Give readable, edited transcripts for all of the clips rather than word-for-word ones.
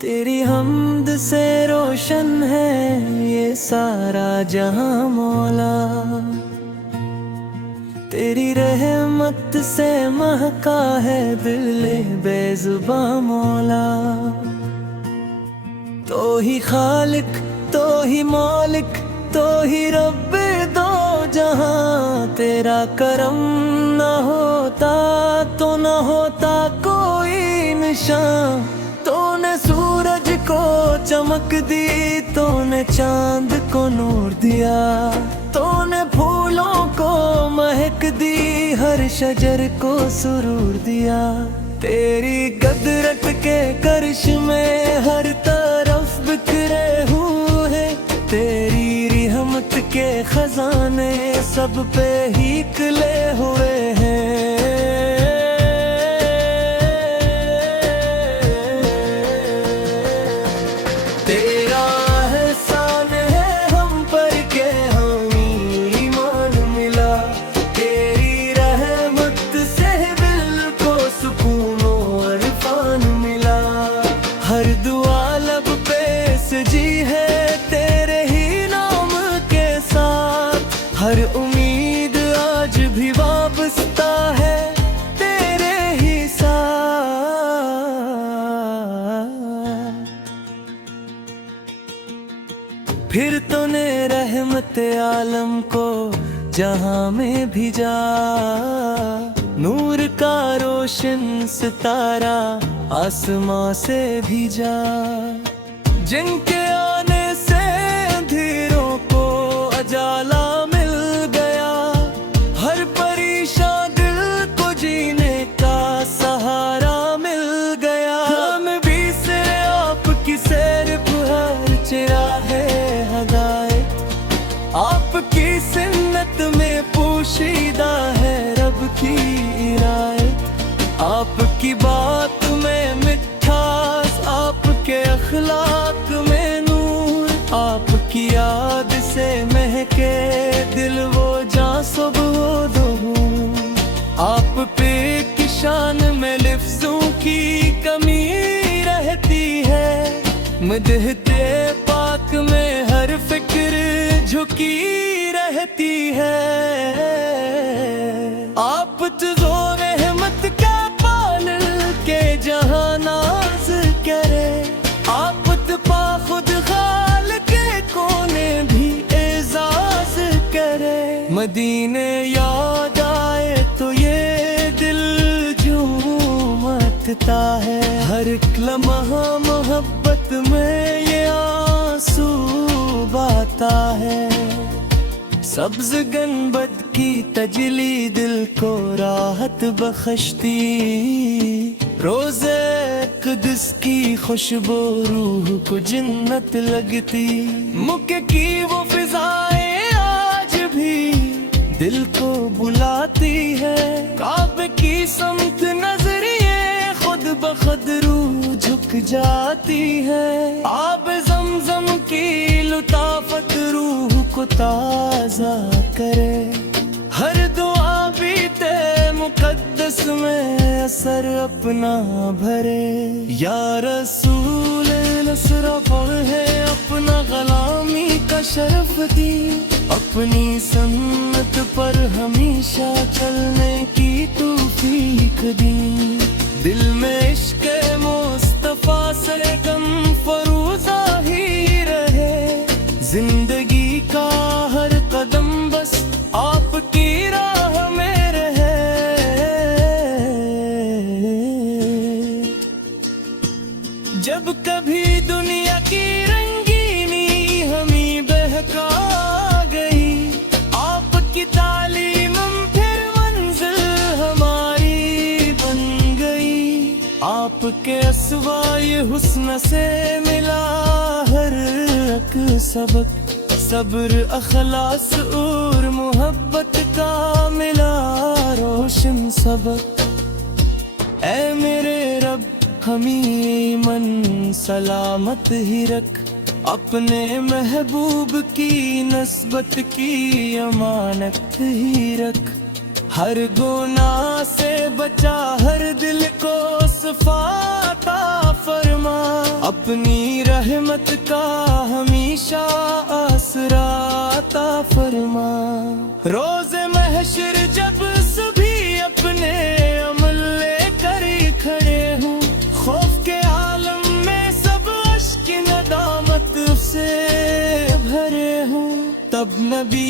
تیری حمد سے روشن ہے یہ سارا جہاں مولا، تیری رحمت سے مہکا ہے دل بے زباں مولا۔ تو ہی خالق، تو ہی مالک، تو ہی رب دو جہاں، تیرا کرم نہ ہوتا تو نہ ہوتا کوئی نشان۔ تو نے سورج کو چمک دی، تو نے چاند کو نور دیا، تو نے پھولوں کو مہک دی، ہر شجر کو سرور دیا۔ تیری قدرت کے کرش میں ہر طرف بکھرے ہوئے، تیری رحمت کے خزانے سب پہ ہی کھلے ہوئے ہیں۔ تیرا احسان ہے ہم پر کہ ہمیں ایمان ملا، تیری رحمت سے دل کو سکون و عرفان ملا۔ ہر دعا لب پہ سجی ہے تیرے ہی نام کے ساتھ، ہر امید آج بھی وابستہ ہے تیرے ہی ساتھ۔ پھر تو نے رحمت عالم کو جہاں میں بھیجا، نور کا روشن ستارہ آسماں سے بھیجا، جن کے آنے سے اندھیروں کو اجالا مل گیا، ہر پریشان دل کو جینے کا سہارا مل گیا۔ ہم بھی سے آپ کی سیر ہر چراغ ہدایت، آپ کی سنت میں پوشیدہ ہے رب کی عنایت، آپ کی بات میں مٹھاس، آپ کے اخلاق میں نور، آپ کی یاد سے مہکے دل وہ جاں صبح و ظہور۔ آپ پہ کی شان میں لفظوں کی کمی رہتی ہے، مدحتے پاک میں ہر فکر جھکی رہتی ہے۔ آپ تو رحمت کا پال کے جہاں ناز کرے، آپ پا خود خالق کے کونے بھی اعزاز کرے۔ مدینے یاد آئے تو یہ دل جھومتا ہے، ہر ایک لمحہ محبت میں یہ آنسو بہتا ہے۔ سبز گنبد کی تجلی دل کو راحت بخشتی، روزے قدس کی خوشبو روح کو جنت لگتی، مکہ کی وہ فضائیں آج بھی دل کو بلاتی ہے، کعبے کی سمت نظریے خود بخود روح جھک جاتی ہے۔ آب زمزم کی لطافت روح کو تازہ کرے، ہر دعا بیتے مقدس میں اثر اپنا بھرے۔ یا رسول نصرف ہے اپنا غلامی کا شرف دی، اپنی سنت پر ہمیشہ چلنے کی توفیق دی، دل میں عشق مصطفیٰ سے غم فروزہ ہی رہے، زندگی کا ہر قدم بس آپ کی راہ میں رہے۔ جب کبھی دنیا کی رنگینی ہمیں بہکا گئی، آپ کی تعلیم پھر منزل ہماری بن گئی، آپ کے اسوائے حسن سے ملا ہر ایک سبق، صبر اخلاص اور محبت کا ملا روشن سبق۔ اے میرے رب ہمیں من سلامت ہی رکھ، اپنے محبوب کی نسبت کی امانت ہی رکھ، ہر گناہ سے بچا، ہر دل کو صفا عطا فرما، اپنی رحمت کا ہمیشہ آسرا عطا فرما۔ روز محشر جب سبھی اپنے عمل لے کر کھڑے ہوں، خوف کے عالم میں سب اشک ندامت سے بھرے ہوں، تب نبی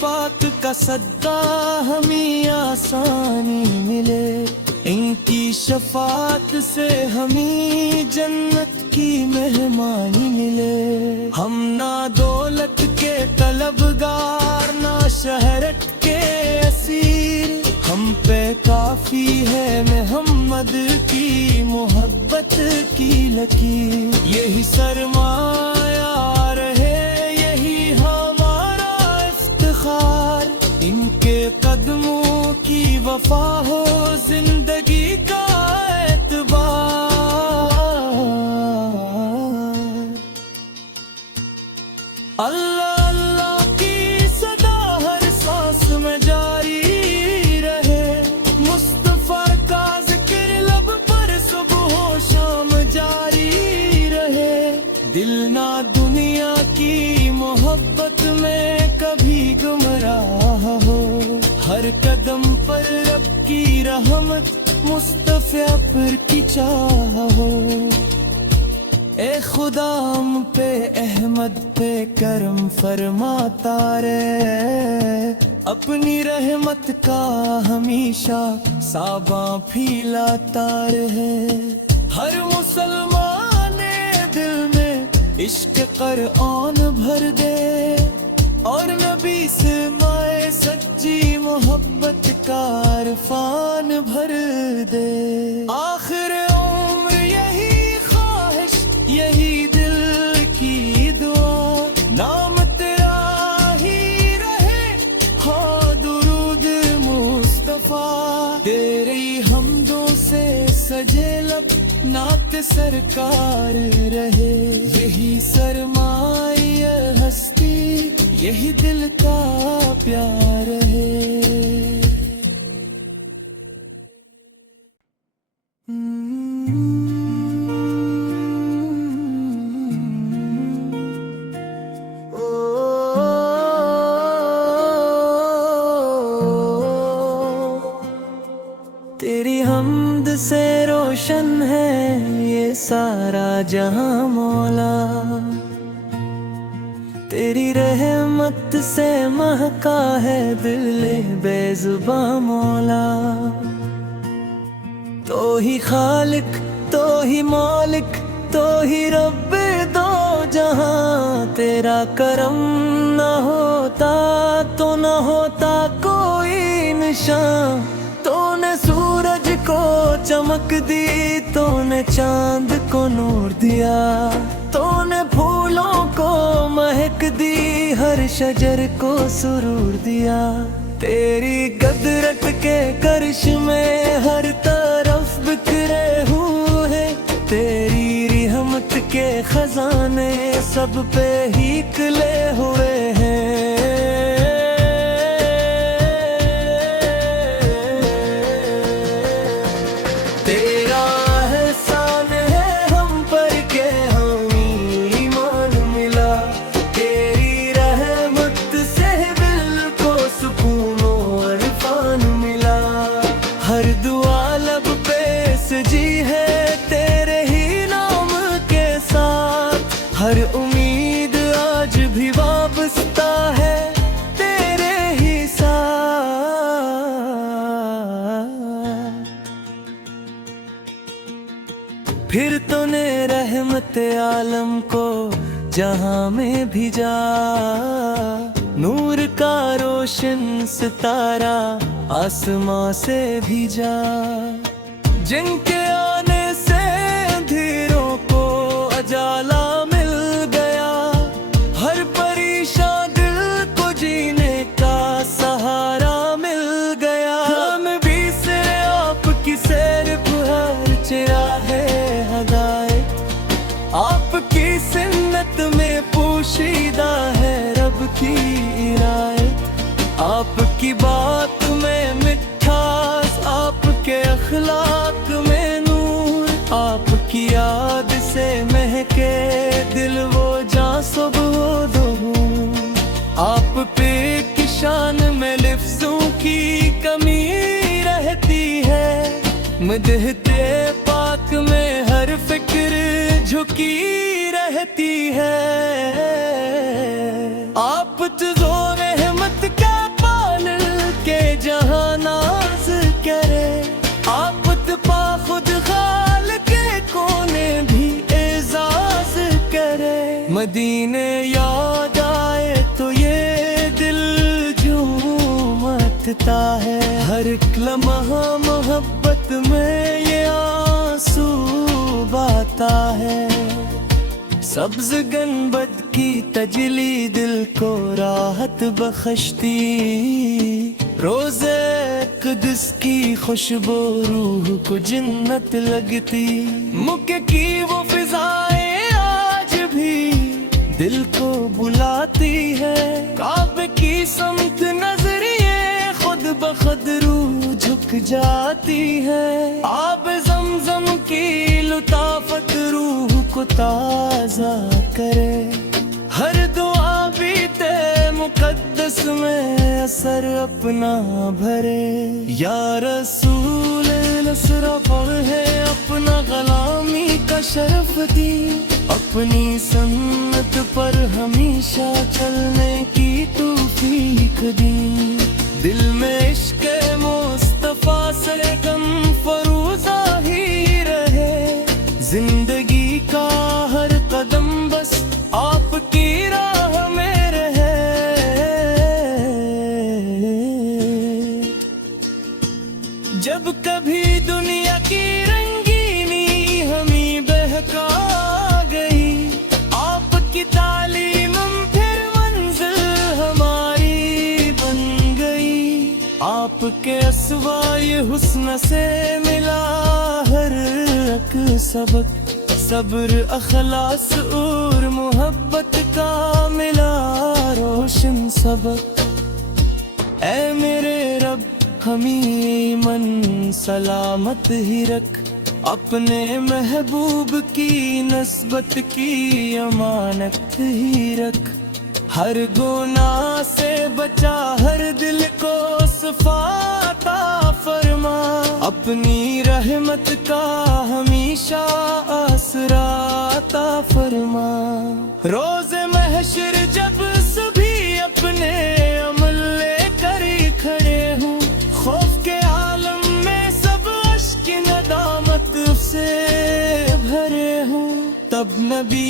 پاک کا صدقہ ہمیں آسانی ملے، ان کی شفاعت سے ہمیں جنت کی مہمانی ملے۔ ہم نہ دولت کے طلبگار، نہ شہرت کے اسیر، ہم پہ کافی ہے محمد کی محبت کی لکیر، یہی سرمایہ رہے، یہی ہمارا افتخار، ان کے قدموں کی وفا ہو زندگی کا اعتبار۔ اللہ اللہ کی صدا ہر سانس میں جاری رہے، مصطفیٰ کا ذکر لب پر صبح و شام جاری رہے، دل نہ دنیا کی محبت میں کبھی گمراہ ہو، ہر قدم پر رب کی رحمت، مصطفیٰ پر کی چاہ ہو۔ اے خدا ہم پہ احمد پہ کرم فرماتا رہے، اپنی رحمت کا ہمیشہ ساباں پھیلاتا رہے، ہر مسلمان دل میں عشق قرآن بھر دے، اور نبی سے مائے سچی محبت کا عرفان بھر دے، آخر عمر یہی خواہش، یہی دل کی دعا، نام تیرا ہی رہے، ہاں درود مصطفیٰ، تیری حمدوں سے سجے لب، نعت سرکار رہے، یہی سرمایہ ہستی، یہی دل کا پیار ہے۔ تیری حمد سے روشن ہے یہ سارا جہاں مولا، تیری رحمت سے مہکا ہے دل بے زباں مولا، تو ہی خالق، تو ہی مالک، تو ہی رب دو جہاں، تیرا کرم نہ ہوتا تو نہ ہوتا کوئی نشان، تو نے سورج کو چمک دی، تو نے چاند کو نور دیا، تو نے پھولوں کو مہک دی، ہر شجر کو سرور دیا، تیری قدرت کے کرش میں ہر طرف بکھرے ہوئے، تیری رحمت کے خزانے سب پہ ہی کھلے ہوئے ہیں، تیرا احسان ہے ہم پر کہ ہمیں ایمان ملا، تیری رحمت سے دل کو سکون و عرفان ملا، ہر دعا لب پہ سجی ہے تیرے ہی نام کے ساتھ، ہر امید آج بھی وابستہ ہے تیرے ہی ساتھ، پھر تو نے رحمت عالم کو جہاں میں بھیجا، نور کا روشن ستارہ آسماں سے بھیجا، جن کے آنے سے اندھیروں کو اجالا مل گیا، ہر پریشان دل کو جینے کا سہارا مل گیا، ہم بھی سے آپ کی سیر ہر چراغ ہدایت، آپ کی سنت میں کی بات میں مٹھاس، آپ کے اخلاق میں نور، آپ کی یاد سے مہکے دل وہ جاں صبح و ظہور۔ آپ پہ کی شان میں لفظوں کی کمی رہتی ہے، مدحتے پاک میں ہر فکر جھکی رہتی ہے۔ آپ تو رحمت کا پال کے جہاں ناز کرے، آپ پا خود خال کے کونے بھی اعزاز کرے۔ مدینے یاد آئے تو یہ دل جھومتا ہے، ہر ایک لمحہ محبت میں یہ آنسو بہتا ہے۔ سبز گنبد کی تجلی دل کو راحت بخشتی، روزے قدس کی خوشبو روح کو جنت لگتی۔ مکہ کی وہ فضائیں آج بھی دل کو بلاتی ہے، کعبے کی سمت نظریے خود بخود روح جھک جاتی ہے۔ آب زمزم کی لطافت روح کو تازہ کرے، ہر دعا بیتے مقدس میں اثر اپنا بھرے۔ یا رسول نصر پڑھے اپنا غلامی کا شرف دی، اپنی سنت پر ہمیشہ چلنے کی توفیق دی۔ دل میں عشق مصطفیٰ سے غم فروزہ ہی رہے، زندگی کا ہر قدم بس آپ کی راہ میں رہے۔ جب کبھی دنیا کی رنگینی ہمیں بہکا گئی، آپ کی تعلیم پھر منزل ہماری بن گئی۔ آپ کے اسوائے حسن سے ملا ہر ایک سبق، صبر اخلاص اور محبت کا ملا روشن سبق۔ اے میرے رب ہمیں ایمن سلامت ہی رکھ، اپنے محبوب کی نسبت کی امانت ہی رکھ۔ ہر گناہ سے بچا، ہر دل کو صفا عطا فرما، اپنی رحمت کا ہمیشہ آسرا عطا فرما۔ روز محشر جب سبھی اپنے عمل لے کر کھڑے ہوں، خوف کے عالم میں سب اشک ندامت سے بھرے ہوں، تب نبی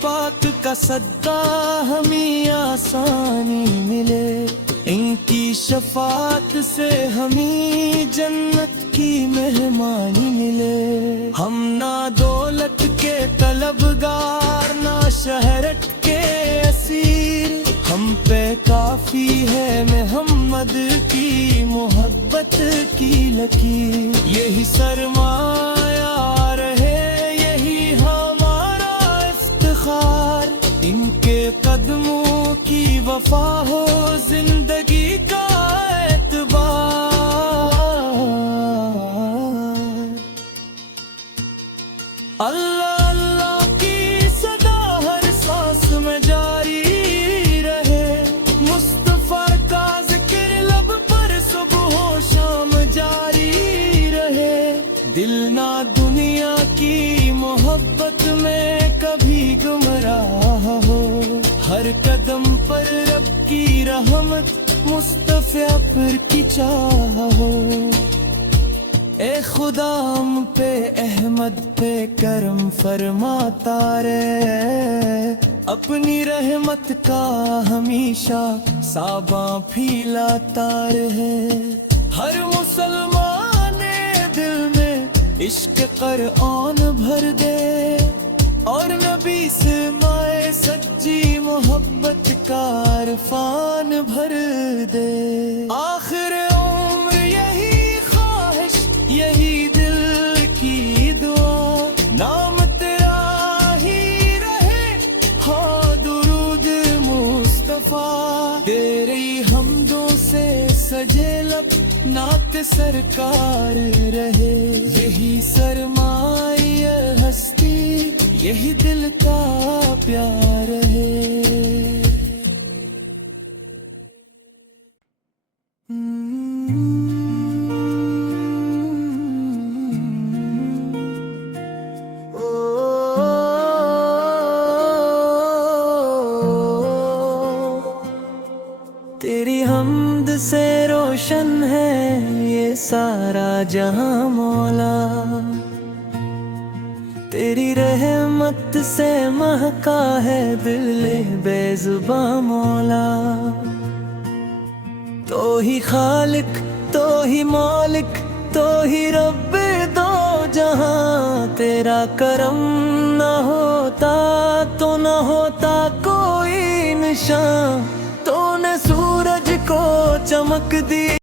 پاک کا صدقہ ہمیں آسانی ملے، ان کی شفاعت سے ہمیں جنت کی مہمانی ملے۔ ہم نہ دولت کے طلبگار، نہ شہرت کے اسیر، ہم پہ کافی ہے محمد کی محبت کی لکیر۔ یہی سرمایہ رہے، یہی ہمارا افتخار، ان کے قدموں کی وفا ہو زندگی کا اعتبار۔ اللہ اللہ کی صدا ہر سانس میں جاری رہے، مصطفیٰ کا ذکر لب پر صبح و شام جاری رہے۔ دل نہ دنیا کی محبت میں کبھی گمراہ ہو، ہر قدم پر رب کی رحمت مصطفیٰ پر کی چاہ ہو۔ اے خدا ہم پہ احمد پہ کرم فرماتا رہے، اپنی رحمت کا ہمیشہ ساباں پھیلاتا رہے۔ ہر مسلمان دل میں عشق قرآن بھر دے، اور نبی سے مائے سچی محبت کا عرفان بھر دے۔ آخر عمر یہی خواہش، یہی دل کی دعا، نام تیرا ہی رہے، ہاں درود مصطفیٰ، تیری حمدوں سے سرکار رہے، یہی سرمایہ ہستی، یہی دل کا پیار ہے۔ تیری حمد سے روشن ہے یہ سارا جہاں مولا، تیری رحمت سے مہکا ہے دل بے زباں مولا۔ تو ہی خالق، تو ہی مالک، تو ہی رب دو جہاں، تیرا کرم نہ ہوتا تو نہ ہوتا کوئی نشان، تو نے سورج کو چمک دی۔